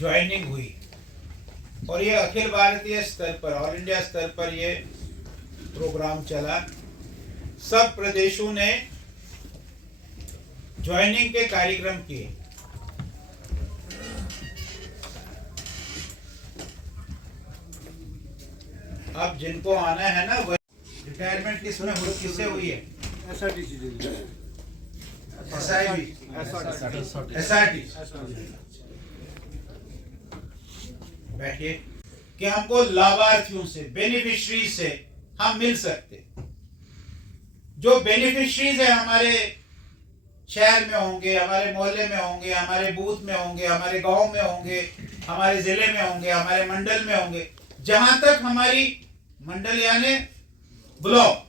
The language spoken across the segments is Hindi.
ज्वाइनिंग हुई और ये अखिल भारतीय स्तर पर, ऑल इंडिया स्तर पर ये प्रोग्राम चला। सब प्रदेशों ने ज्वाइनिंग के कार्यक्रम किए। अब जिनको आना है ना, वो रिटायरमेंट किससे हुई है? SRT। बैठिए कि हमको लाभार्थियों से, बेनिफिशरी से हम मिल सकते। जो बेनिफिशरीज है हमारे शहर में होंगे, हमारे मोहल्ले में होंगे, हमारे बूथ में होंगे, हमारे गांव में होंगे, हमारे जिले में होंगे, हमारे मंडल में होंगे। जहां तक हमारी मंडल यानी ब्लॉक,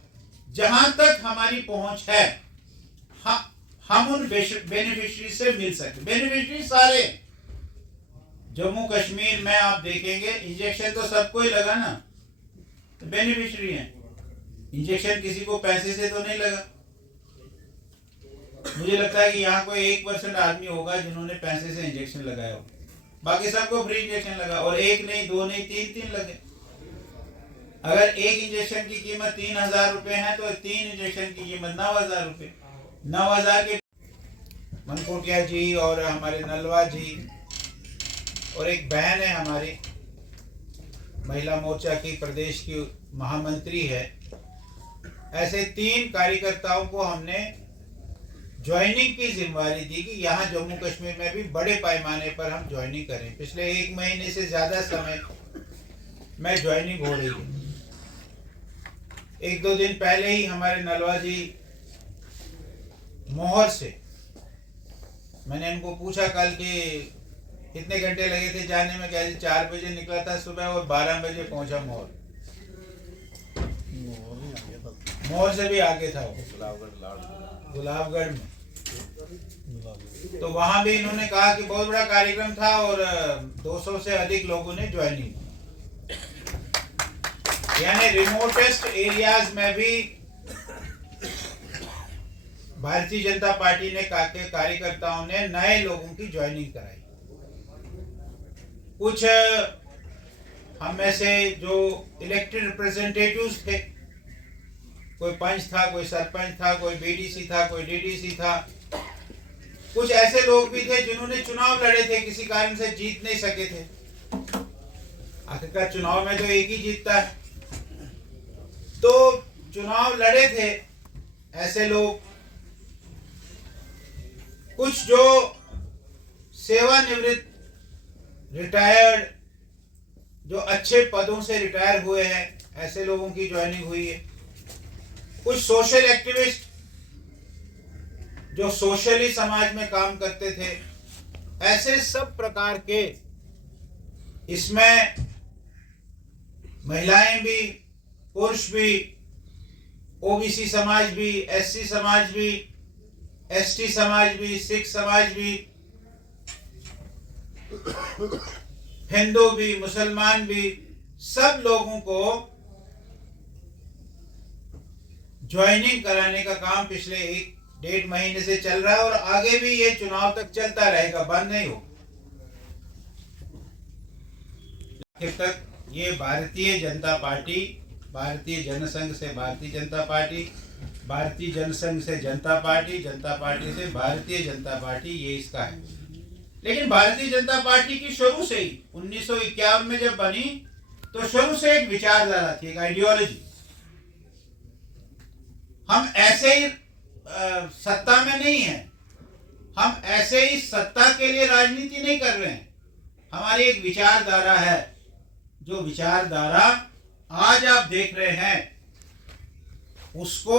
जहां तक हमारी पहुंच है, हम उन बेनिफिशरी से मिल सकते। बेनिफिशरी सारे जम्मू कश्मीर में आप देखेंगे, इंजेक्शन तो सबको ही लगा ना, तो बेनिफिशरी है। इंजेक्शन किसी को पैसे से तो नहीं लगा। मुझे लगता है कि यहाँ कोई 1% आदमी होगा जिन्होंने पैसे से इंजेक्शन लगाया हो, बाकी सबको फ्री इंजेक्शन लगा। और एक नहीं, दो नहीं, तीन लगे। अगर एक इंजेक्शन की कीमत 3000 रुपए है तो 3 इंजेक्शन की कीमत 9000 रुपए। 9000 के मनकोटिया जी और हमारे नलवा जी और एक बहन है हमारी महिला मोर्चा की प्रदेश की महामंत्री है, ऐसे 3 कार्यकर्ताओं को हमने ज्वाइनिंग की जिम्मेदारी दी कि यहाँ जम्मू कश्मीर में भी बड़े पैमाने पर हम ज्वाइनिंग करें। पिछले 1 महीने से ज्यादा समय में ज्वाइनिंग हो रही है। 1-2 दिन पहले ही हमारे नलवा जी मोहर से, मैंने इनको पूछा कल कि कितने घंटे लगे थे जाने में, क्या 4 बजे निकला था सुबह और 12 बजे पहुंचा मोहर। मोहर से भी आगे था वो, गुलाबगढ़ में। तो वहां भी इन्होंने कहा कि बहुत बड़ा कार्यक्रम था और 200 से अधिक लोगों ने ज्वाइनिंग, यानी रिमोटेस्ट एरियाज में भी भारतीय जनता पार्टी ने कार्यकर्ताओं ने नए लोगों की ज्वाइनिंग कराई। कुछ हम में से जो इलेक्टेड रिप्रेजेंटेटिव्स थे, कोई पंच था, कोई सरपंच था, कोई बीडीसी था, कोई डीडीसी था, कुछ ऐसे लोग भी थे जिन्होंने चुनाव लड़े थे, किसी कारण से जीत नहीं सके थे। आखिरकार चुनाव में तो एक ही जीतता है। तो चुनाव लड़े थे ऐसे लोग, कुछ जो सेवानिवृत्त, रिटायर्ड, जो अच्छे पदों से रिटायर हुए हैं, ऐसे लोगों की ज्वाइनिंग हुई है। कुछ सोशल एक्टिविस्ट जो सोशली समाज में काम करते थे, ऐसे सब प्रकार के, इसमें महिलाएं भी, पुरुष भी, ओबीसी समाज भी, एससी समाज भी, एसटी समाज भी, सिख समाज भी, हिंदू भी, मुसलमान भी, सब लोगों को ज्वाइनिंग कराने का काम पिछले 1-1.5 महीने से चल रहा है और आगे भी ये चुनाव तक चलता रहेगा, बंद नहीं हो। आखिर तक ये भारतीय जनता पार्टी, भारतीय जनसंघ से भारतीय जनता पार्टी, भारतीय जनसंघ से जनता पार्टी, जनता पार्टी से भारतीय जनता पार्टी, ये इसका है। लेकिन भारतीय जनता पार्टी की शुरू से ही 1951 में जब बनी तो शुरू से एक विचारधारा थी, एक आइडियोलॉजी। हम ऐसे ही सत्ता में नहीं है, हम ऐसे ही सत्ता के लिए राजनीति नहीं कर रहे हैं। हमारी एक विचारधारा है, जो विचारधारा आज आप देख रहे हैं, उसको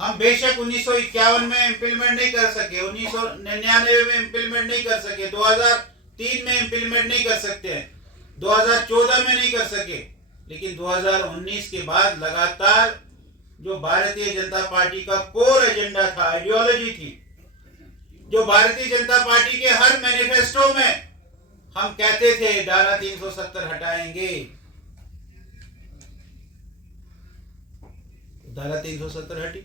हम बेशक 1951 में इम्प्लीमेंट नहीं कर सके, 1999 में इम्प्लीमेंट नहीं कर सके, 2003 में इम्प्लीमेंट नहीं कर सकते हैं, 2014 में नहीं कर सके, लेकिन 2019 के बाद लगातार जो भारतीय जनता पार्टी का कोर एजेंडा था, आइडियोलॉजी थी, जो भारतीय जनता पार्टी के हर मैनिफेस्टो में हम कहते थे धारा 370 हटाएंगे, धारा 370 हटी,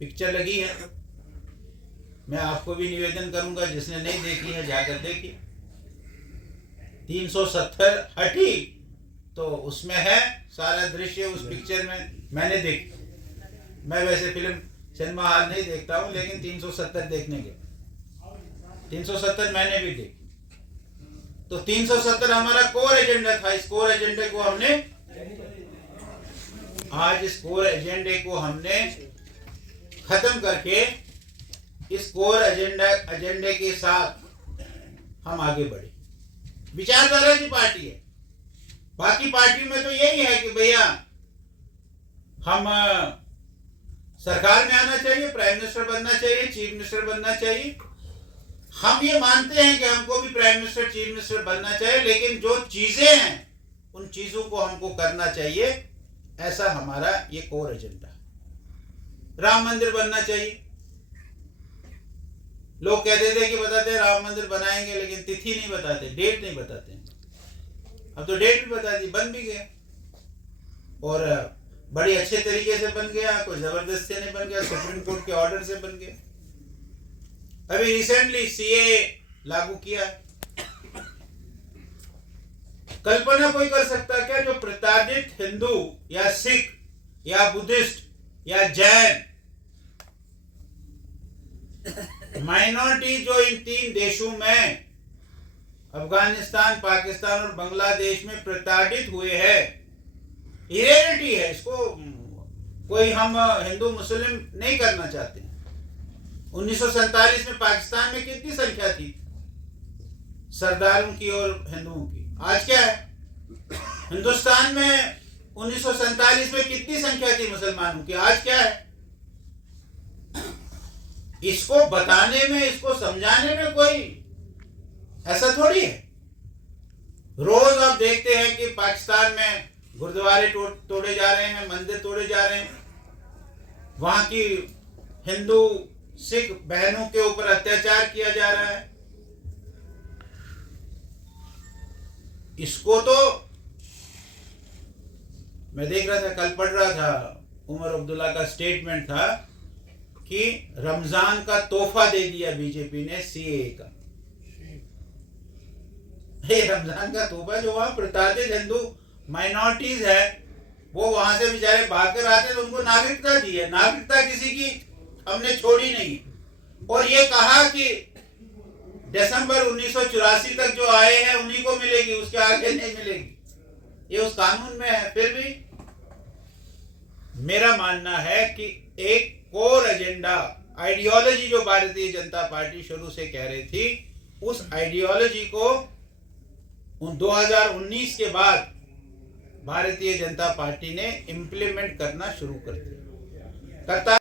पिक्चर लगी है। मैं आपको भी निवेदन करूंगा, जिसने नहीं देखी है जाकर देखिए। 370 हटी तो उसमें है सारा दृश्य उस पिक्चर में मैंने देख। मैं वैसे फिल्म सिनेमा हॉल नहीं देखता हूँ, लेकिन 370 देखने गया। 370 मैंने भी देखी। तो 370 हमारा कोर एजेंडा था। इस कोर एजेंडे को हमने आज इस कोर एजेंडे को हमने खत्म करके इस कोर एजेंडे के साथ हम आगे बढ़े। विचारधारा की पार्टी है। बाकी पार्टी में तो यही है कि भैया हम सरकार में आना चाहिए, प्राइम मिनिस्टर बनना चाहिए, चीफ मिनिस्टर बनना चाहिए। हम ये मानते हैं कि हमको भी प्राइम मिनिस्टर, चीफ मिनिस्टर बनना चाहिए, लेकिन जो चीजें हैं उन चीजों को हमको करना चाहिए। ऐसा हमारा ये कोर एजेंडा है। राम मंदिर बनना चाहिए। लोग कहते थे कि बताते राम मंदिर बनाएंगे, लेकिन तिथि नहीं बताते, डेट नहीं बताते। अब तो डेट भी बता दी, बन भी गया और बड़ी अच्छे तरीके से बन गया। कोई जबरदस्ती नहीं बन गया, सुप्रीम कोर्ट के ऑर्डर से बन गया। अभी रिसेंटली सीए लागू किया। कल्पना कोई कर सकता क्या जो प्रताड़ित हिंदू या सिख या बुद्धिस्ट या जैन माइनॉरिटी जो इन 3 देशों में अफगानिस्तान, पाकिस्तान और बांग्लादेश में प्रताड़ित हुए हैं, रियलिटी है। इसको कोई हम हिंदू मुस्लिम नहीं करना चाहते। 1947 में पाकिस्तान में कितनी संख्या थी सरदारों की और हिंदुओं की? आज क्या है? हिंदुस्तान में 1947 में कितनी संख्या थी मुसलमानों की? आज क्या है? इसको बताने में, इसको समझाने में कोई ऐसा थोड़ी है। रोज आप देखते हैं कि पाकिस्तान में गुरुद्वारे तोड़े जा रहे हैं, मंदिर तोड़े जा रहे हैं, वहां की हिंदू सिख बहनों के ऊपर अत्याचार किया जा रहा है। इसको तो मैं देख रहा था, कल पढ़ रहा था, उमर अब्दुल्ला का स्टेटमेंट था कि रमजान का तोहफा दे दिया बीजेपी ने सीए का। रमजान का तोहफा जो वहां प्रताड़ित हिंदू माइनॉरिटीज है, वो वहां से बेचारे भागकर आते तो उनको नागरिकता दी है। नागरिकता किसी की हमने छोड़ी नहीं। और ये कहा कि दिसंबर 1984 तक जो आए हैं उन्हीं को मिलेगी, उसके आगे नहीं मिलेगी। ये उस कानून में है। फिर भी मेरा मानना है कि एक कोर एजेंडा, आइडियोलॉजी जो भारतीय जनता पार्टी शुरू से कह रही थी, उस आइडियोलॉजी को 2019 के बाद भारतीय जनता पार्टी ने इम्प्लीमेंट करना शुरू कर दिया।